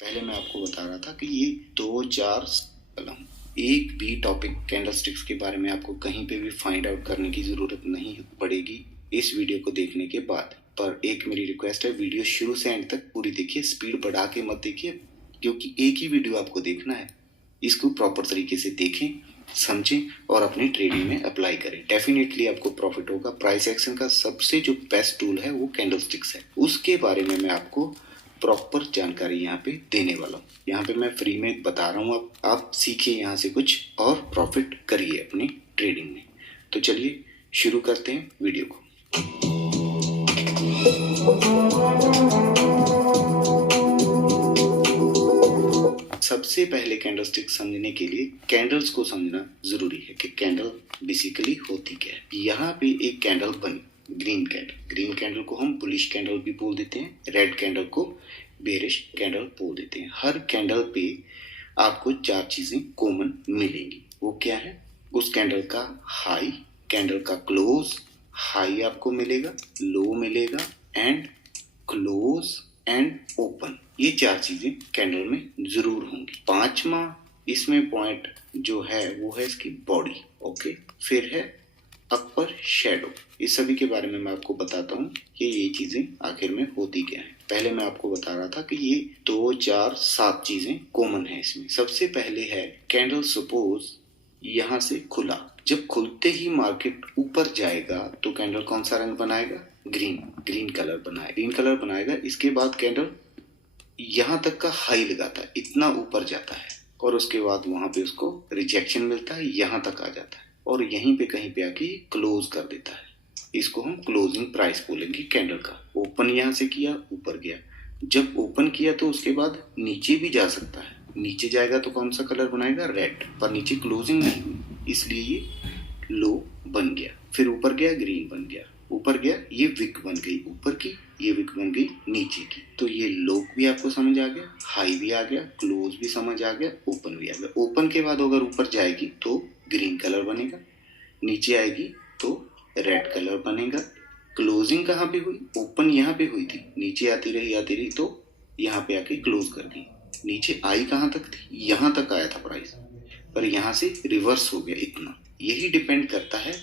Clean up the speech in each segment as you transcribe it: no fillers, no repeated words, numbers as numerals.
पहले मैं आपको बता रहा था कि ये 2-4 कलम, एक भी टॉपिक कैंडलस्टिक्स के बारे में आपको कहीं पे भी फाइंड आउट करने की ज़रूरत नहीं पड़ेगी इस वीडियो को देखने के बाद। पर एक मेरी रिक्वेस्ट है, वीडियो शुरू से एंड तक पूरी देखिए, स्पीड बढ़ा के मत देखिए, क्योंकि एक ही वीडियो आपको देखना है। इसको प्रॉपर तरीके से देखें, समझें और अपनी ट्रेडिंग में अप्लाई करें। डेफिनेटली आपको प्रॉफिट होगा। प्राइस एक्शन का सबसे जो बेस्ट टूल है वो कैंडलस्टिक्स है, उसके बारे में मैं आपको प्रॉपर जानकारी यहाँ पे देने वाला हूँ। यहाँ पे मैं फ्री में बता रहा हूँ, आप सीखिए यहाँ से कुछ और प्रॉफिट करिए अपनी ट्रेडिंग में। तो चलिए शुरू करते हैं वीडियो को। सबसे पहले कैंडलस्टिक समझने के लिए कैंडल्स को समझना जरूरी है कि कैंडल बेसिकली होती क्या है। यहाँ पे एक कैंडल बनी, ग्रीन कैंडल को हम बुलिश कैंडल भी बोल देते हैं, रेड कैंडल को बेरिश कैंडल बोल देते हैं। हर कैंडल पे आपको 4 चीजें कॉमन मिलेंगी। वो क्या है? उस कैंडल का हाई, कैंडल का क्लोज, हाई आपको मिलेगा, लो मिलेगा एंड क्लोज एंड ओपन। ये 4 चीजें कैंडल में जरूर होंगी। 5वां इसमें पॉइंट जो है वो है इसकी बॉडी। ओके, फिर है अपर शेडो। इस सभी के बारे में मैं आपको बताता हूँ कि ये चीजें आखिर में होती क्या है। पहले मैं आपको बता रहा था कि ये 2, 4, 7 चीजें कॉमन है इसमें। सबसे पहले है कैंडल सपोज यहाँ से खुला, जब खुलते ही मार्केट ऊपर जाएगा तो कैंडल कौन सा रंग बनाएगा? ग्रीन कलर बनाएगा। इसके बाद कैंडल यहाँ तक का हाई लगाता है, इतना ऊपर जाता है और उसके बाद वहां पे उसको रिजेक्शन मिलता है, यहाँ तक आ जाता है और यहीं पे कहीं पे आके क्लोज कर देता है। इसको हम क्लोजिंग प्राइस बोलेंगे कैंडल का। ओपन यहाँ से किया, ऊपर गया, जब ओपन किया तो उसके बाद नीचे भी जा सकता है। नीचे जाएगा तो कौन सा कलर बनाएगा? रेड, पर नीचे क्लोजिंग नहीं हुई इसलिए ये लो बन गया। फिर ऊपर गया, ग्रीन बन गया, ऊपर गया, ये विक बन गई ऊपर की, ये विक बन गई नीचे की। तो ये लो भी आपको समझ आ गया, हाई भी आ गया, क्लोज भी समझ आ गया, ओपन भी आ गया। ओपन के बाद अगर ऊपर जाएगी तो ग्रीन कलर बनेगा, नीचे आएगी तो रेड कलर बनेगा। क्लोजिंग कहाँ पे हुई? ओपन यहाँ पे हुई थी, नीचे आती रही तो यहाँ पे आके क्लोज कर दी। नीचे आई कहाँ तक थी? यहाँ तक आया था प्राइस, पर यहाँ से रिवर्स हो गया इतना। यही डिपेंड करता है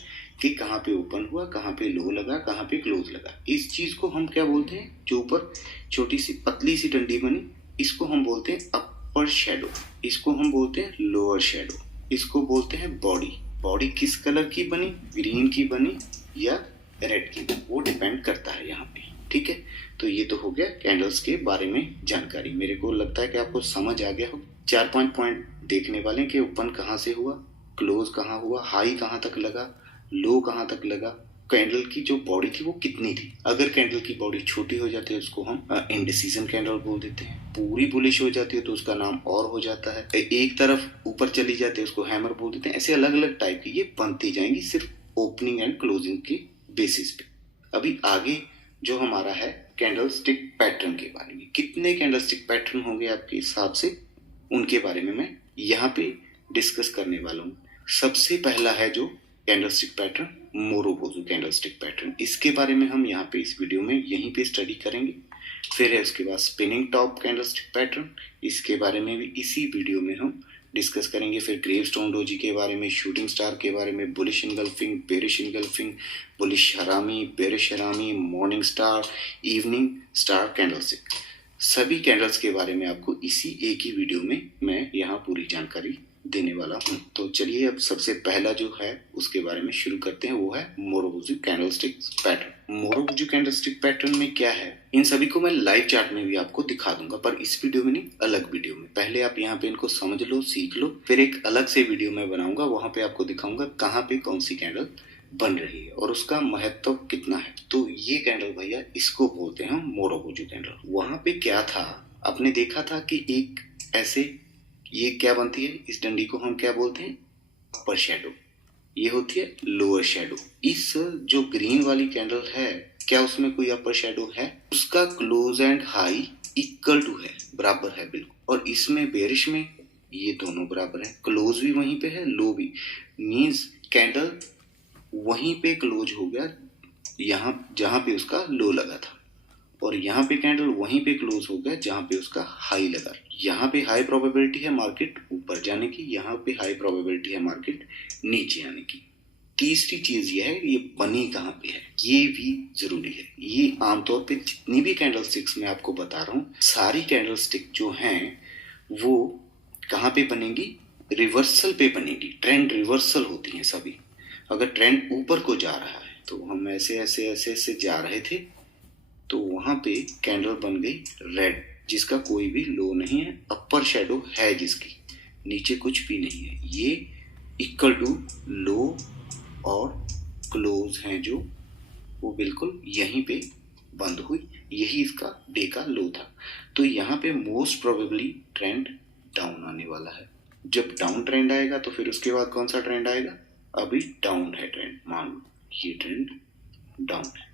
कि कहाँ पे ओपन हुआ, कहाँ पे लो लगा, कहाँ पे क्लोज लगा। इस चीज को हम क्या बोलते हैं? जो ऊपर छोटी सी पतली सी डंडी बनी, इसको हम बोलते हैं अपर शेडो, इसको हम बोलते हैं लोअर शेडो, इसको बोलते हैं बॉडी। बॉडी किस कलर की बनी? ग्रीन की बनी या रेड की, वो डिपेंड करता है यहाँ पे। ठीक है, तो ये तो हो गया कैंडल्स के बारे में जानकारी। मेरे को लगता है कि आपको समझ आ गया हो। 4-5 पॉइंट देखने वाले कि ओपन कहाँ से हुआ, क्लोज कहाँ हुआ, हाई कहाँ तक लगा, लो कहाँ तक लगा, कैंडल की जो बॉडी थी वो कितनी थी। अगर कैंडल की बॉडी छोटी हो जाती है उसको हम इंडिसीजन कैंडल बोल देते हैं। पूरी बुलिश हो जाती है तो उसका नाम और हो जाता है। एक तरफ ऊपर चली जाती है उसको हैमर बोल देते हैं। ऐसे अलग अलग टाइप की ये बनती जाएंगी सिर्फ ओपनिंग एंड क्लोजिंग के बेसिस पे। अभी आगे जो हमारा है कैंडल स्टिक पैटर्न के बारे में, कितने कैंडल स्टिक पैटर्न होंगे आपके हिसाब से, उनके बारे में मैं यहाँ पे डिस्कस करने वाला हूँ। सबसे पहला है जो कैंडलस्टिक पैटर्न, मोरोबोजू कैंडलस्टिक पैटर्न। इसके बारे में हम यहाँ पे इस वीडियो में यहीं पे स्टडी करेंगे। फिर है उसके बाद स्पिनिंग टॉप कैंडलस्टिक पैटर्न, इसके बारे में भी इसी वीडियो में हम डिस्कस करेंगे। फिर ग्रेवस्टोन डोजी के बारे में, शूटिंग स्टार के बारे में, bullish engulfing, bearish engulfing, bullish हरामी, बेरिश हरामी, morning star, evening star candlestick, सभी कैंडल्स के बारे में आपको इसी एक ही वीडियो में मैं यहाँ पूरी जानकारी देने वाला हूँ। तो चलिए अब सबसे पहला जो है उसके बारे में शुरू करते हैं, वो है मोरोबोजू कैंडलस्टिक पैटर्न। मोरोबोजू कैंडलस्टिक पैटर्न में क्या है, इन सभी को मैं लाइव चार्ट में भी आपको दिखा दूंगा, पर इस वीडियो में नहीं, अलग वीडियो में। पहले आप यहाँ पे इनको समझ लो, सीख लो, फिर एक अलग से वीडियो में बनाऊंगा, वहां पे आपको दिखाऊंगा कहाँ पे कौन सी कैंडल बन रही है और उसका महत्व कितना है। तो ये कैंडल भैया इसको बोलते हैं मोरोबोजू कैंडल। वहां पे क्या था, आपने देखा था कि एक ऐसे ये क्या बनती है, इस डंडी को हम क्या बोलते हैं? अपर शेडो। ये होती है लोअर शेडो। इस जो ग्रीन वाली कैंडल है, क्या उसमें कोई अपर शेडो है? उसका close and high equal to है, बराबर है बिल्कुल। और इसमें बेरिश में ये दोनों बराबर है, क्लोज भी वहीं पे है, लो भी। मींस कैंडल वहीं पे क्लोज हो गया यहाँ जहां पे उसका लो लगा था, और यहाँ पे कैंडल वहीं पे क्लोज हो गया जहां पे उसका हाई लगा। यहाँ पे हाई प्रोबेबिलिटी है मार्केट ऊपर जाने की, यहाँ पे हाई प्रोबेबिलिटी है मार्केट नीचे आने की। तीसरी चीज ये है, ये बनी कहाँ पे है, ये भी जरूरी है। ये आमतौर पे जितनी भी कैंडल स्टिक्स मैं आपको बता रहा हूँ, सारी कैंडल स्टिक जो हैं वो कहाँ पे बनेगी, रिवर्सल पे बनेगी। ट्रेंड रिवर्सल होती हैं सभी। अगर ट्रेंड ऊपर को जा रहा है तो हम ऐसे ऐसे ऐसे ऐसे जा रहे थे, तो वहां पे कैंडल बन गई रेड, जिसका कोई भी लो नहीं है, अपर शेडो है जिसकी, नीचे कुछ भी नहीं है। ये इक्वल टू लो और क्लोज हैं जो, वो बिल्कुल यहीं पे बंद हुई, यही इसका डे का लो था। तो यहाँ पे मोस्ट प्रोबेबली ट्रेंड डाउन आने वाला है। जब डाउन ट्रेंड आएगा तो फिर उसके बाद कौन सा ट्रेंड आएगा, अभी डाउन है ट्रेंड, मान लो ये ट्रेंड डाउन है।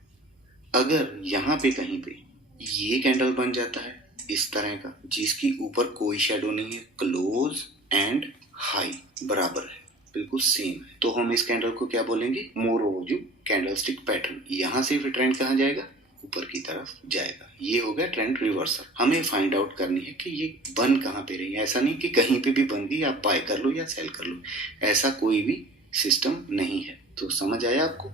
अगर यहाँ पे कहीं पे ये कैंडल बन जाता है इस तरह का, जिसकी ऊपर कोई शेडो नहीं है, क्लोज एंड हाई बराबर है, बिल्कुल सेम है, तो हम इस कैंडल को क्या बोलेंगे, मोरोवोजू कैंडलस्टिक पैटर्न। यहाँ से फिर ट्रेंड कहाँ जाएगा, ऊपर की तरफ जाएगा। ये हो गया ट्रेंड रिवर्सल। हमें फाइंड आउट करनी है कि ये बन कहाँ पे रही है। ऐसा नहीं कि कहीं पे भी बन गई आप बाय कर लो या सेल कर लो, ऐसा कोई भी सिस्टम नहीं है। तो समझ आया आपको,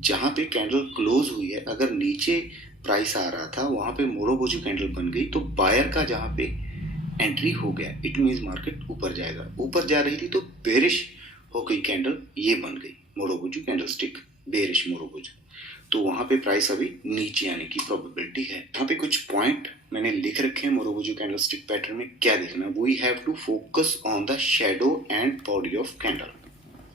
जहाँ पे कैंडल क्लोज हुई है, अगर नीचे प्राइस आ रहा था वहां पे मोरोबोजू कैंडल बन गई, तो बायर का जहाँ पे एंट्री हो गया, इट मीन्स मार्केट ऊपर जाएगा। ऊपर जा रही थी तो बेरिश हो गई कैंडल, ये बन गई मोरोबोजू कैंडलस्टिक, बेरिश मोरोबोजू, तो वहां पे प्राइस अभी नीचे आने की प्रोबेबिलिटी है। यहाँ पे कुछ पॉइंट मैंने लिख रखे हैं मोरोबोजू कैंडलस्टिक पैटर्न में, क्या देखना, we have to focus on the shadow and body of candle.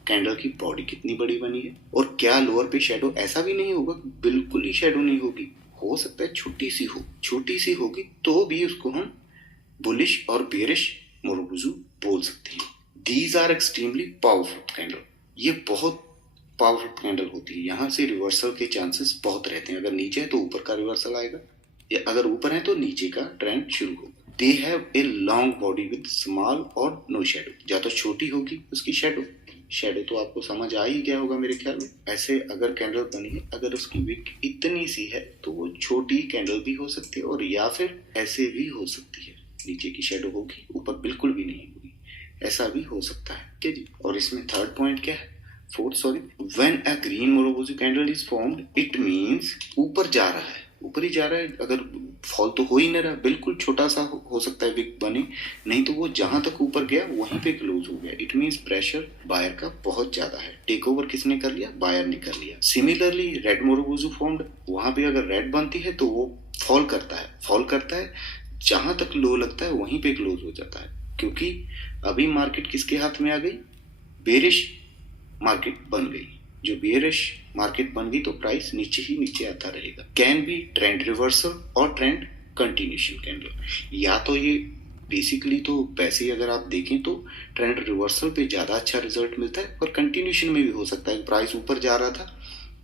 Candle की बॉडी कितनी बड़ी बनी है, और क्या लोअर पे शेडो, ऐसा भी नहीं होगा बिल्कुल ही शेडो नहीं होगी, हो सकता है छोटी सी हो, छोटी सी होगी तो भी उसको हम बुलिश और बेरिश मोरोबोजू बोल सकते हैं। These are extremely powerful candle, ये बहुत पावरफुल कैंडल होती है। यहाँ से रिवर्सल के चांसेस बहुत रहते हैं। अगर नीचे है तो ऊपर का रिवर्सल आएगा, या अगर ऊपर है तो नीचे का ट्रेंड शुरू होगा। They have a long body with small और नो शेडो, या तो छोटी होगी उसकी शेडो, शेडो तो आपको समझ आ ही गया होगा मेरे ख्याल में। ऐसे अगर कैंडल बनी है, अगर उसकी विक इतनी सी है तो वो छोटी कैंडल भी हो सकती है, और या फिर ऐसे भी हो सकती है, नीचे की शेडो होगी ऊपर बिल्कुल भी नहीं होगी, ऐसा भी हो सकता है। ठीक है जी। और इसमें थर्ड पॉइंट क्या है, fourth sorry, when a green marubozu candle is formed it means ऊपर जा रहा है, ऊपर ही जा रहा है। अगर फॉल तो हो ही नहीं रहा, बिल्कुल छोटा सा हो सकता है विक बने, नहीं तो वो जहां तक ऊपर गया वहीं पे क्लोज हो गया, इट मींस प्रेशर बायर का बहुत ज्यादा है। टेक ओवर किसने कर लिया, बायर ने कर लिया। सिमिलरली रेड मोरोबोजू फॉर्म्ड, वहां पे अगर रेड बनती है तो वो फॉल करता है, जहां तक लो लगता है वहीं पे क्लोज हो जाता है, क्योंकि अभी मार्केट किसके हाथ में आ गई, बेरिश मार्केट बन गई। जो बेयरिश मार्केट बन गई तो प्राइस नीचे ही नीचे आता रहेगा। कैन बी ट्रेंड रिवर्सल और ट्रेंड कंटिन्यूशन कैंडल। या तो ये बेसिकली तो वैसे ही अगर आप देखें तो ट्रेंड रिवर्सल पे ज्यादा अच्छा रिजल्ट मिलता है, और कंटिन्यूशन में भी हो सकता है प्राइस ऊपर जा रहा था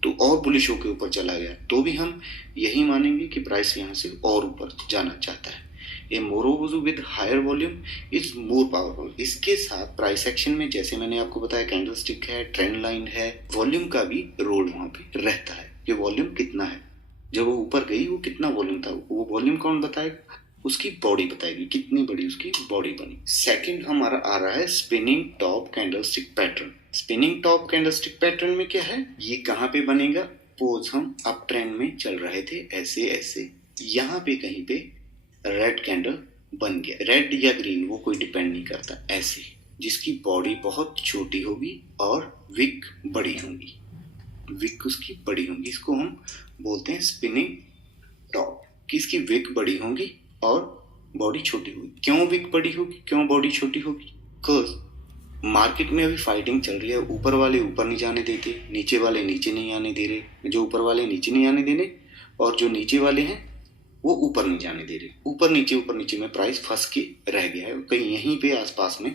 तो और बुलिश होकर ऊपर चला गया, तो भी हम यही मानेंगे कि प्राइस यहाँ से और ऊपर जाना चाहता है। A marubozu with higher volume is more powerful. इसके साथ प्राइस एक्शन में जैसे मैंने आपको बताया कैंडलस्टिक है, ट्रेंड लाइन है, वॉल्यूम का भी रोल वहां पे रहता है कि वॉल्यूम कितना है। जब वो ऊपर गई वो कितना वॉल्यूम था, वो वॉल्यूम कौन बताएगा, उसकी बॉडी बताएगी कितनी बड़ी उसकी बॉडी बनी। सेकंड हमारा आ रहा है spinning top candlestick pattern. Spinning top candlestick pattern में क्या है, ये कहाँ पे बनेगा, पोज हम अप ट्रेंड में चल रहे थे ऐसे ऐसे, यहाँ पे कहीं पे रेड कैंडल बन गया, रेड या ग्रीन वो कोई डिपेंड नहीं करता, ऐसे जिसकी बॉडी बहुत छोटी होगी और विक बड़ी होगी, विक उसकी बड़ी होगी, इसको हम बोलते हैं स्पिनिंग टॉप। किसकी विक बड़ी होगी और बॉडी छोटी होगी। क्यों विक बड़ी होगी, क्यों बॉडी छोटी होगी, बिकॉज मार्केट में अभी फाइटिंग चल रही है, ऊपर वाले ऊपर नहीं जाने देते, नीचे वाले नीचे नहीं आने दे रहे, जो ऊपर वाले नीचे नहीं आने दे रहे और जो नीचे वाले हैं वो ऊपर नहीं जाने दे रहे, ऊपर नीचे में प्राइस फंस के रह गया है, कहीं यहीं पे आसपास में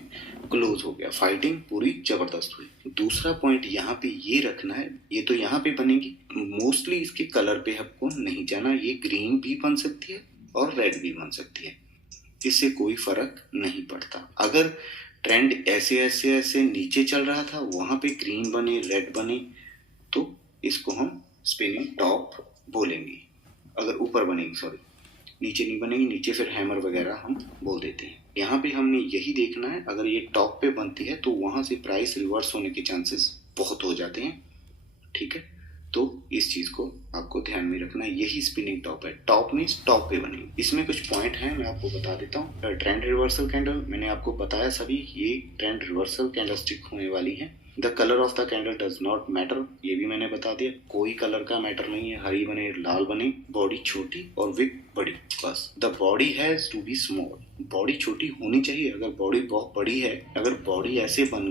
क्लोज हो गया, फाइटिंग पूरी जबरदस्त हुई। दूसरा पॉइंट यहाँ पे ये रखना है, ये तो यहाँ पे बनेगी, मोस्टली इसके कलर पे आपको नहीं जाना, ये ग्रीन भी बन सकती है और रेड भी बन सकती है, इससे कोई फर्क नहीं पड़ता। अगर ट्रेंड ऐसे ऐसे ऐसे नीचे चल रहा था, वहां पे ग्रीन बने रेड बने, तो इसको हम स्पिनिंग टॉप बोलेंगे। अगर ऊपर बनेगी, सॉरी, नीचे नहीं बनेगी, नीचे फिर हैमर वगैरह हम बोल देते हैं। यहाँ पे हमने यही देखना है, अगर ये टॉप पे बनती है तो वहां से प्राइस रिवर्स होने के चांसेस बहुत हो जाते हैं, ठीक है। तो इस चीज को आपको ध्यान में रखना है, यही स्पिनिंग टॉप है। टॉप मीन्स टॉप पे बनेगी। इसमें कुछ पॉइंट हैं, मैं आपको बता देता हूँ। ट्रेंड रिवर्सल कैंडल मैंने आपको बताया सभी, ये ट्रेंड रिवर्सल कैंडल स्टिक होने वाली है। The colour of the candle does not matter, ये भी मैंने बता दिया, कोई कलर का मैटर नहीं है, हरी बने लाल बने, बॉडी छोटी और विक बड़ी, बस। The body has to be small, body छोटी होनी चाहिए। अगर बॉडी बहुत बड़ी है, अगर बॉडी ऐसे बन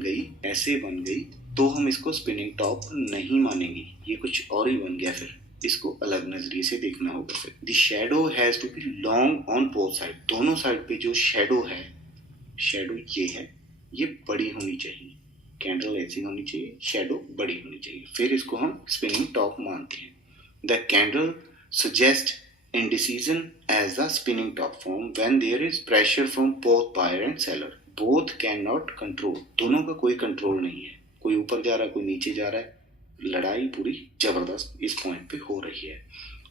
गई तो हम इसको स्पिनिंग टॉप नहीं मानेंगे, ये कुछ और ही बन गया, फिर इसको अलग नजरिए से देखना होगा। फिर the shadow has to be long on both side, दोनों साइड पे जो शैडो है, शैडो ये है, ये बड़ी होनी चाहिए, कैंडल ऐसी होनी चाहिए, शैडो बड़ी होनी चाहिए, फिर इसको हम स्पिनिंग टॉप मानते हैं। The candle suggest indecision as the spinning top form when there is pressure from both buyer and seller. Both cannot control, दोनों का कोई कंट्रोल नहीं है, कोई ऊपर जा रहा है कोई नीचे जा रहा है, लड़ाई पूरी जबरदस्त इस पॉइंट पे हो रही है।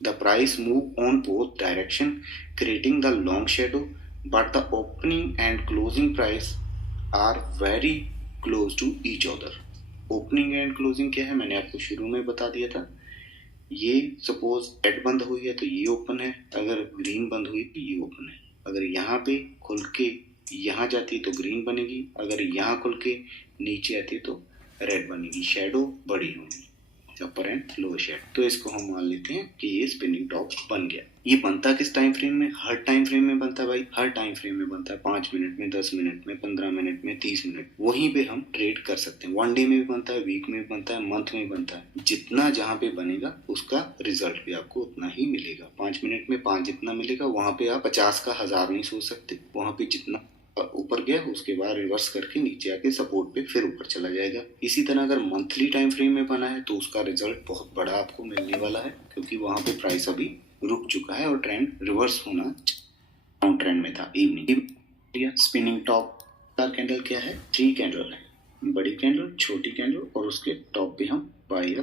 The price move on both direction creating the long shadow, but the opening and closing price are very close to each other. Opening and closing क्या है, मैंने आपको शुरू में बता दिया था। ये सपोज रेड बंद हुई है तो ये ओपन है, अगर ग्रीन बंद हुई तो ये ओपन है। अगर यहाँ पे खुल के यहाँ जाती है तो ग्रीन बनेगी, अगर यहाँ खुल के नीचे आती है तो रेड बनेगी, शैडो बड़ी होगी, अपर एंड लोअर शैडो। तो इसको हम मान लेते हैं कि ये स्पिनिंग टॉप बन गया। ये बनता किस टाइम फ्रेम में? हर टाइम फ्रेम में बनता है भाई, हर टाइम फ्रेम में बनता है। 5 मिनट में, 10 मिनट में, 15 मिनट में, 30 मिनट, वहीं पे हम ट्रेड कर सकते हैं। 1 डे में भी बनता है, वीक में भी बनता है, मंथ में भी बनता है। जितना जहाँ पे बनेगा उसका रिजल्ट भी आपको उतना ही मिलेगा। 5 मिनट में 5 जितना मिलेगा, वहां पे आप 50 का 1000 नहीं सोच सकते। वहां पे जितना ऊपर गया उसके बाद रिवर्स करके नीचे आके सपोर्ट पे फिर ऊपर चला जाएगा। इसी तरह अगर मंथली टाइम फ्रेम में बना है तो उसका रिजल्ट बहुत बड़ा आपको मिलने वाला है, क्योंकि वहां पे प्राइस अभी रुक चुका है और ट्रेंड रिवर्स होना डाउन ट्रेंड में था। इवनिंग स्पिनिंग टॉप का कैंडल क्या है? 3 कैंडल है, बड़ी कैंडल, छोटी कैंडल और उसके टॉप पे हम बाय